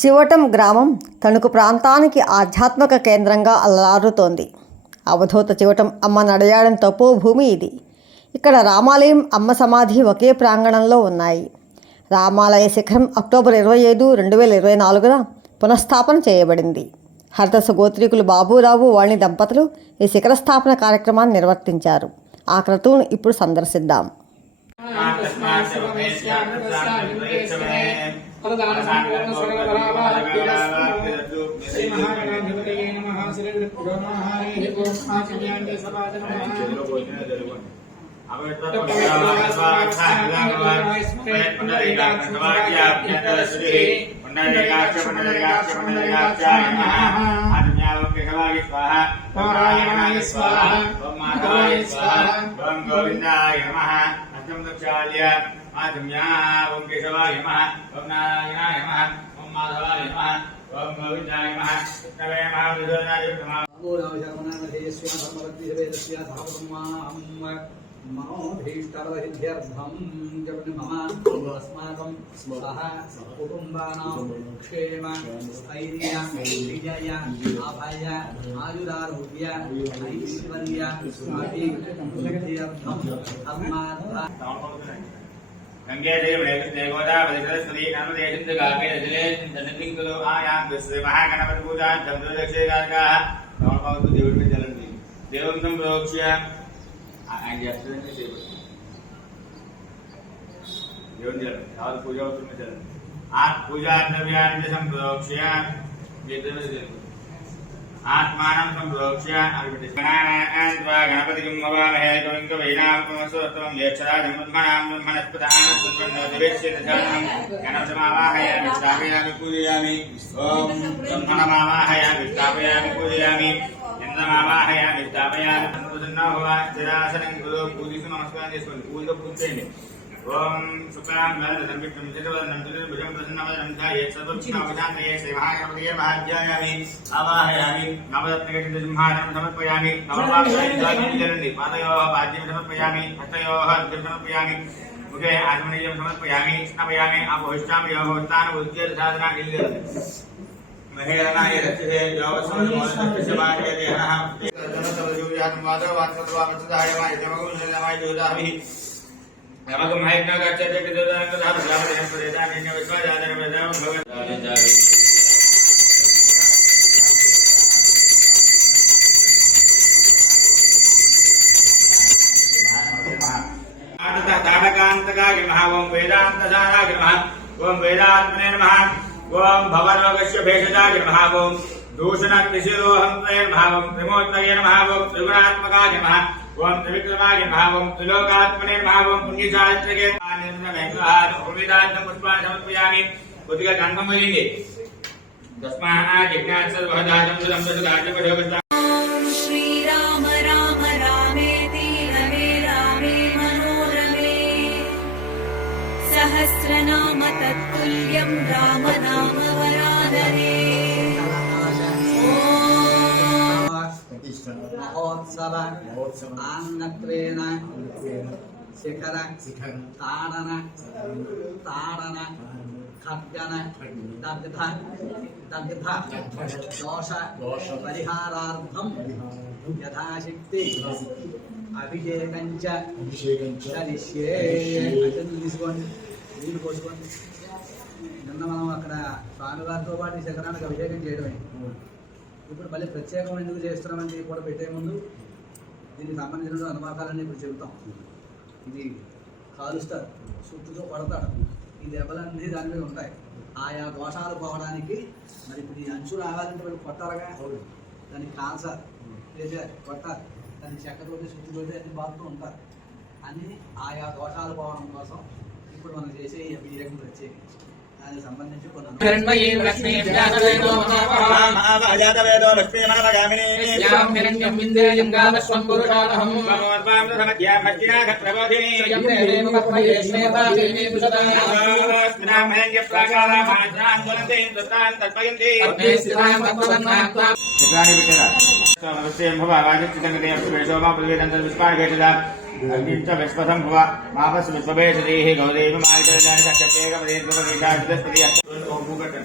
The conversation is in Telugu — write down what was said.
చివటం గ్రామం తణుకు ప్రాంతానికి ఆధ్యాత్మిక కేంద్రంగా అలరారుతోంది. అవధూత చివటం అమ్మ నడయాడని తపోభూమి ఇది. ఇక్కడ రామాలయం, అమ్మ సమాధి ఒకే ప్రాంగణంలో ఉన్నాయి. రామాలయ శిఖరం అక్టోబర్ 25, 2024న పునఃస్థాపన చేయబడింది. హరిదాస గోత్రీకులు బాబురావు, వాణి దంపతులు ఈ శిఖర స్థాపన కార్యక్రమాన్ని నిర్వర్తించారు. ఆ క్రతువును ఇప్పుడు సందర్శిద్దాం. ओम केशवाय नमः, ओम नारायणाय नमः, ओम माधवाय नमः, ओम गोविंदाय नमः, विष्णवे नमः, विष्णुनाय नमः। नमो नमः धर्मवद्भिर्वेदस्य धावतम्मां मनोभीष्टवसिद्ध्यर्थं जपति मम अस्माकं स्वः कुटुम्बानां क्षेम स्थैर्य विजय अभय आयुरारोग्य ऐश्वर्य अभिवृद्ध्यर्थं धर्मार्थ गंगे देवोदावति सरस्वती नर्मदे गावे जले जलतिंकुलो आयाम विश्व महागणपति पूजा धर्मदक्षे गायकाः नमो దేవుడి మీద జలండి దేవం సంప్రోక్ష్య ఆయన చేస్తారంటే దేవుని జలం చాలా పూజ అవుతుంది జలం ఆ పూజా ద్రవ్యాన్ని సంప్రోక్ష్య आत्मानं संप्रोक्ष्य गणपतिं भवामहे कविं कवीनामुपमस्तोत्रं ज्येष्ठराजं ब्रह्मणां ब्रह्मणस्पदानं सुब्रह्मण्यदिवेश्यदशानं गणपतिमावाहयामि स्थापयामि पूजयामि ॐ ब्रह्मणमावाहयामि स्थापयामि पूजयामि इंद्रमावाहयामि स्थापयामि प्रसन्नो भव चिरासनं गुरु पूजितु नमस्कारं చేసుకోండి పూజ పూర్తి చేయండి ओम शुक्लां वरदं विष्णुं चतुर्भुजं चतुर्भुजं प्रसन्नवदनं ध्याये सर्वविघ्नोपशान्तये श्रीमहागणपतये महाध्यायामि आवाहयामि नवरत्नगणितसिंहासनं समर्पयामि नवपादयोः पादयोः पाद्यं समर्पयामि हस्तयोः अर्घ्यं समर्पयामि मुखे आचमनीयं समर्पयामि स्नापयामि अपोष्टामयोः स्थानबुद्ध्यर्थ साधना इल्यते महेरणाय रक्षते योगसमोदमोदस्य देहः जनसवजूयान् माधवात्सर्वावत्सदाय मायतमगुणलमाय जोदाभिः नमकं हैक्नगच्छते विदुदानकथा प्रजापतिं प्रदेशान्य विश्वाजातन प्रजां भगवतानि ताडकान्तकाय नमः ओम वेदान्तसाराय नमः ओम वेदात्मने नमः ओम भवरोगस्य भेषजाय नमः ओम दूषणत्रिशिरोहंतये नमः ओम त्रिमूर्तये नमः ओम त्रिगुणात्मकाय नमः ओम त्रिविक्रमाय नमः ओम त्रिलोकात्मने नमः ओम पुण्यचारित्र्ये पुष्पाणि समर्पयामि कोटिका गंधं वयेंगे तस्मात् जिज्ञास सर्वदाजं सुदं प्रदोषता श्री राम राम रामेति रमे रामे मनोरमे सहस्रनाम तत्तुल्यं राम नाम वरानने महोत्सव आन्नत्वेन शिखर ताडन खड्गन दग्ध दोष परिहारार्थं यथाशक्ति अभिषेकञ्च करिष्ये తీసుకోండి నీళ్ళు పోసుకోండి నిన్న మనం అక్కడ స్వామివారితో పాటు ఈ శిఖరానికి అభిషేకం చేయడమే. ఇప్పుడు మళ్ళీ ప్రత్యేకం ఎందుకు చేస్తున్నామంటే కూడా పెట్టే ముందు దీనికి సంబంధించిన అనుభవాలన్నీ ఇప్పుడు చెబుతాం. ఇది కాలుస్తారు, సుట్టుతో కొడతాడు, ఈ దెబ్బలన్నీ దాని మీద ఉంటాయి. ఆయా దోషాలు పోవడానికి మరి ఇప్పుడు ఈ అంచు రావాలంటే వాళ్ళు కొట్టాలిగా, దానికి కాన్సర్ చేశారు, కొట్టాలి, దానికి చెక్కతోటి సుట్టుతోటి అన్ని బాగుతూ ఉంటారు. అన్ని ఆయా దోషాలు పోవడం కోసం ఇప్పుడు మనం చేసే ఈ అభిషేకం ప్రత్యేకించి దానికి సంబంధించి కొన్ని अग्निंच विश्वसं भव मापस विश्वभेषदेहि गौदेव मायितदानि सत्येकमदेव विशास्त्रस्पति ओम भूगटन